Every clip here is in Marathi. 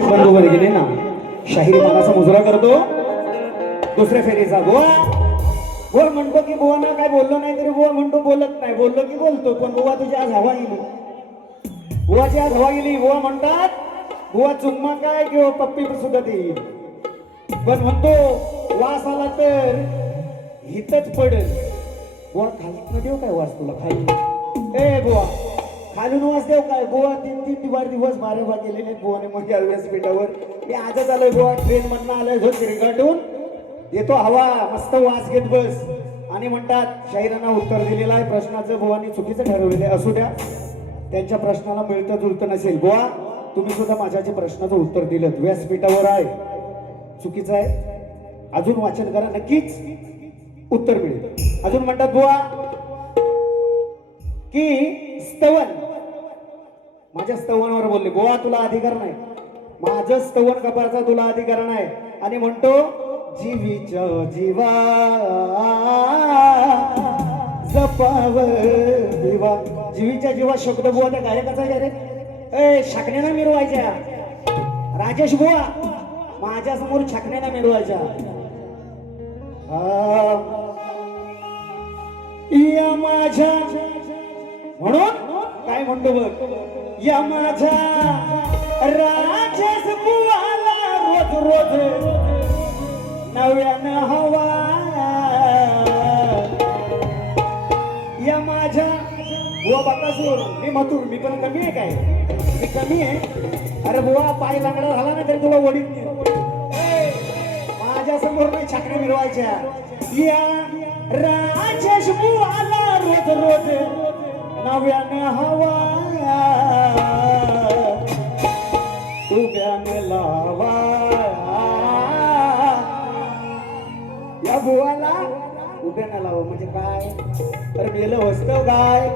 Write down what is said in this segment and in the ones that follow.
बंधूवर गेले ना शाहिरी मानाचा मुजरा करतो दुसऱ्या फेरीचा बुवा बुवा म्हणतो की बुवा ना काय बोललो नाही तरी बुवा म्हणतो बोलत नाही बोललो की बोलतो पण बुवा तुझी आज हवा गेली बुवाची आज हवा गेली बुवा म्हणतात बुवा चुम्मा काय किंवा पप्पी सुद्धा देईल पण म्हणतो वास आला तर हितच पडेल बुवा खाली देऊ काय वास तुला खाली ए बुवा खालून वास देऊ काय बुवा तीन दिवस बारा गेले नाही बुवाने मग व्यासपीठावर मी आजच आलोय बुवा ट्रेन मधनं आलोय झोप रिंगाटून येतो हवा मस्त वास घेत बस आणि म्हणतात शाहिरांना उत्तर दिलेलं आहे प्रश्नाचं बुवानी चुकीचं ठरवलेलं आहे असू द्या त्यांच्या प्रश्नाला मिळतं जुळतं नसेल बुवा तुम्ही सुद्धा माझ्याच्या प्रश्नाचं उत्तर दिलं व्यासपीठावर आहे चुकीचं आहे अजून वाचन करा नक्कीच उत्तर मिळेल अजून म्हणतात बुवा की स्तवन माझ्या स्तवनावर बोलले बुवा तुला अधिकार नाही माझं स्तवन कपाळचा तुला अधिकार नाही आणि म्हणतो जीवीच्या जीवा जपाव जीवा जीवीच्या जीवा शब्द बुवा त्या गायकाचा आहे रे ए शाकण्याला मिरवायच्या राजेश बुवा माझ्या समोर छाकण्याला मिरवायच्या या माझ्या म्हणून काय म्हणतो बघ या माझ्या राजेश बुवाला रोज रोज नव्यानं हवा या माझ्या बुवा बाकासूर मी मथुर मी पण कमी आहे काय मी कमी आहे अरे बुवा पाय लाकडा झाला ना तरी तुला वडील माझ्या समोर नाही छाकऱ्या मिरवायच्या या राजेश बुवाला रोज रोज नव्यानं हवा उभ्यानं लावा या बुवाला उभ्यानं लावा म्हणजे काय तर मेलं वस्तव काय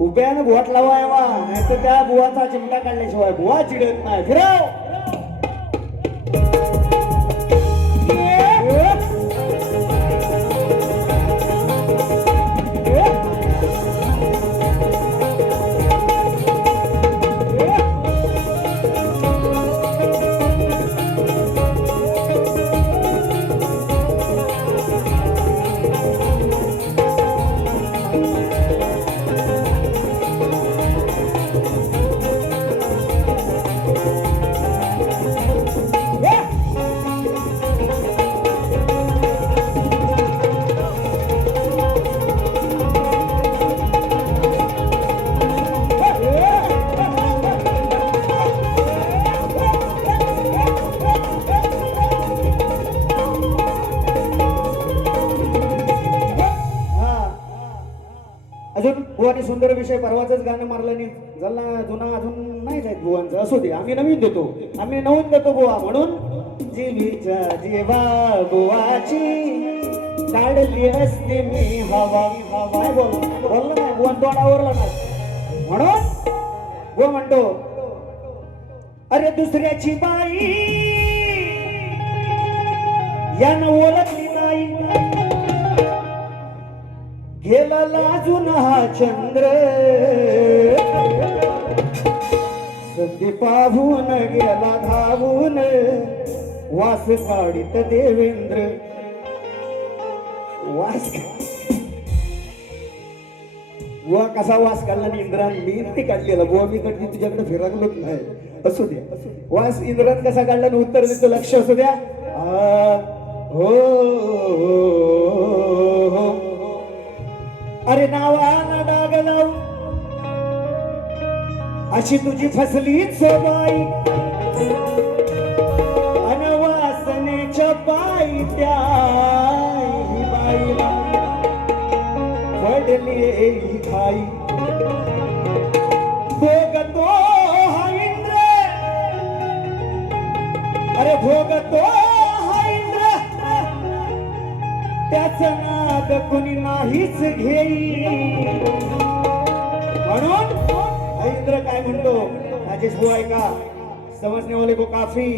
उभ्यानं बोट लावा यावा नाही तर त्या बुवाचा चिमटा काढल्याशिवाय बुवा चिडत नाही फिरव अजून बुवानी सुंदर विषय परवाचंच गाणं मारलं नाही झाला जुना अजून नाही जायत बुवांचं असू दे आम्ही नवीन देतो बुवा म्हणून जीवीच्या जीवा बुवाची काढली असते मी हवा हवा बोललो नाही बुवा तोंडावरला ना म्हणून बुवा म्हणतो अरे दुसऱ्याची बाई यानं ओळखली नाही गेला लाजून हा चंद्र सध्या पाहून गेला धावून वास काढीत देवेंद्र वास बुवा कसा वास काढला इंद्रान मी नाही काढलेला बुवा मी कधी तुझ्याकडे फिरकलोच नाही असू द्या वास इंद्रान कसा काढला उत्तर देतो लक्ष असू द्या हो अरे नावाला डाग लावून अशी तुझी फसलीच बाई अनवासनेच्या पायी त्या बाईला पडली खाई भोगतो हा इंद्र अरे भोगतो हा इंद्र त्याचा नाद कुणी नाहीच घेई म्हणून इंद्र काय म्हणतो राजेश भाऊ ऐका समजने वाले को काफी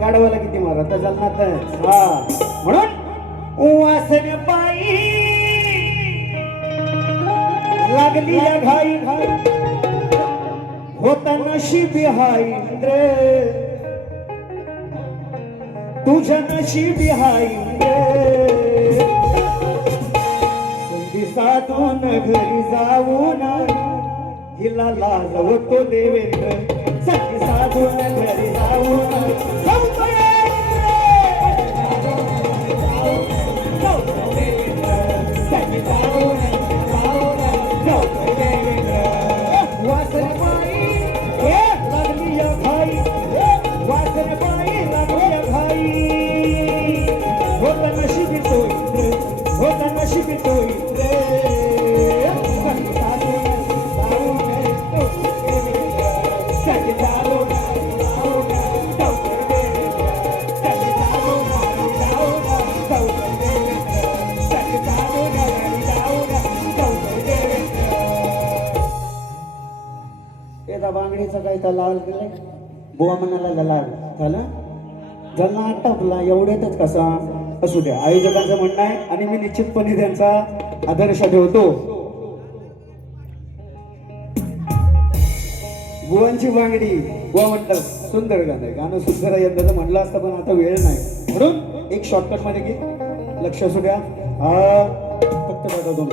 गाडवाला किती मारा तर जलनातच म्हणून वासने पायी लागली या घाई होता नशिबी हाय इंद्र, तुझ्या नशिबी हाय इंद्र, संधी साधून घरी जाऊन हिला लाजवतो देवेंद्र, संधी साधून घरी जाऊन बांगडीचं काही तर लावल केलंय बुवा म्हणाला लाल झालं ज्यांना आटपला एवढ्यातच कसा असू द्या आयोजकांचं म्हणणं आहे आणि मी निश्चितपणे त्यांचा आदर्श ठेवतो. बुवांची बांगडी बुवा म्हणतात सुंदर गाणं आहे, गाणं सुंदर आहे यंदाचं म्हणलं असतं पण आता वेळ नाही म्हणून एक शॉर्टकट मध्ये घे लक्ष असू द्या. हा फक्त बघा दोन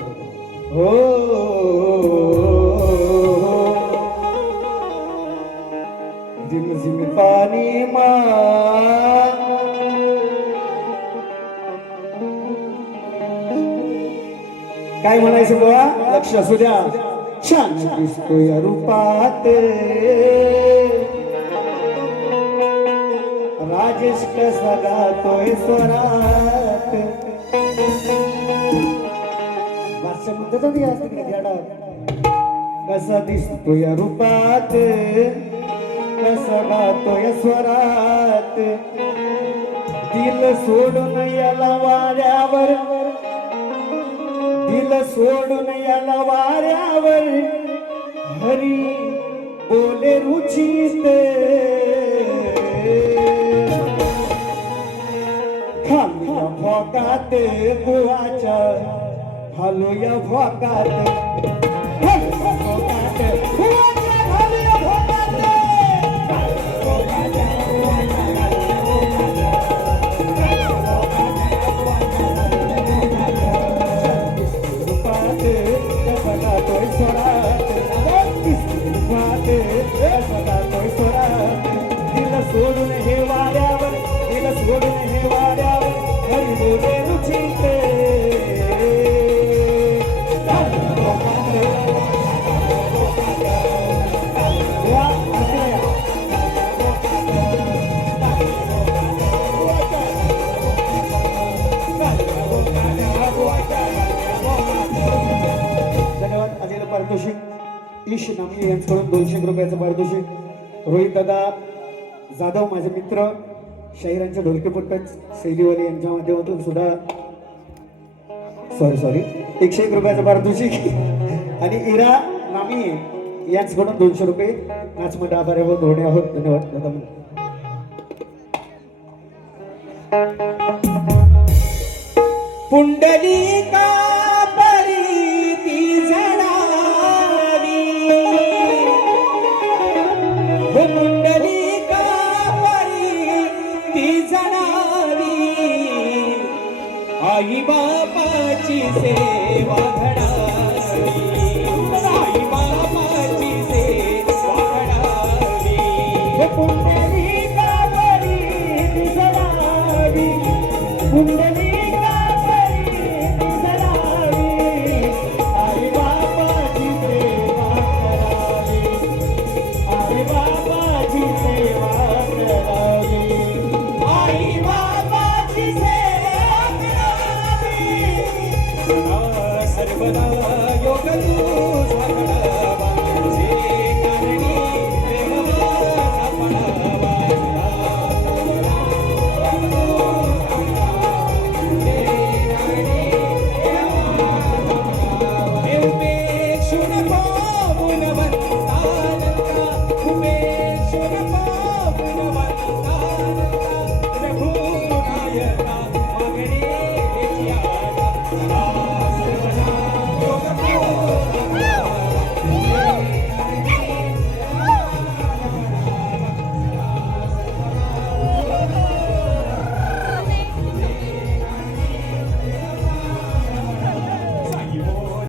झिम झिम पाणी मा काय म्हणायचं बुवा लक्ष असू द्या. छान दिसतोय रूपात राजेश कसा गातोय स्वरात भाषा म्हणतात ना या तिकडे कसा दिसतोय रूपात कसा गातोय स्वरात दिल सोडून याला वाऱ्यावर दिल सोडून याला वाऱ्यावर हरी बोले रुचित खालूया भोकात बुवाच्या खालूया भोकात सोडून हे वाऱ्यावर दिल सोडून हे वाऱ्यावर हरी बोले रुचित धन्यवाद. अजय पारितोषिक ईश नामी यांच्याकडून 200 रुपयाचं पारितोषिक. रोहित दादा जाधव माझे मित्र शाहिरांचे ढोलकेपट्टच शैलीवाले यांच्या माध्यमातून सुद्धा सॉरी 101 रुपयाचं पारितोषिक आणि इरा नामी यांच्याकडून 200 रुपये नाचमध्ये आभार आहोत धोरणे आहोत. धन्यवाद दादा. पुंडलिका परी जणावी पुंडलिका परी जणावी आई बापाची सेवा घडावी आई बापाची सेवा घडावी पुंडलिका परी जणावी पुंडलिका सर्वदा योग तू स्वगडावा जे करणी प्रेमवा सापडावा उमेशु नको गुणवंता उमेशु नको गुणवंता